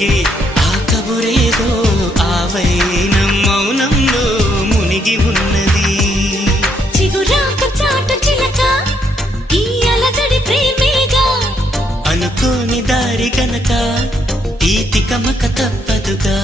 రేగే ఆ కబురేదో ఆవైనం మౌనంలో మునిగి ఉన్నది. చిగురాకు చాటు చిలక ఈ అలజడి ప్రేమేగా, అనుకోని దారి గనక ఈ తికమక తప్పదుగా.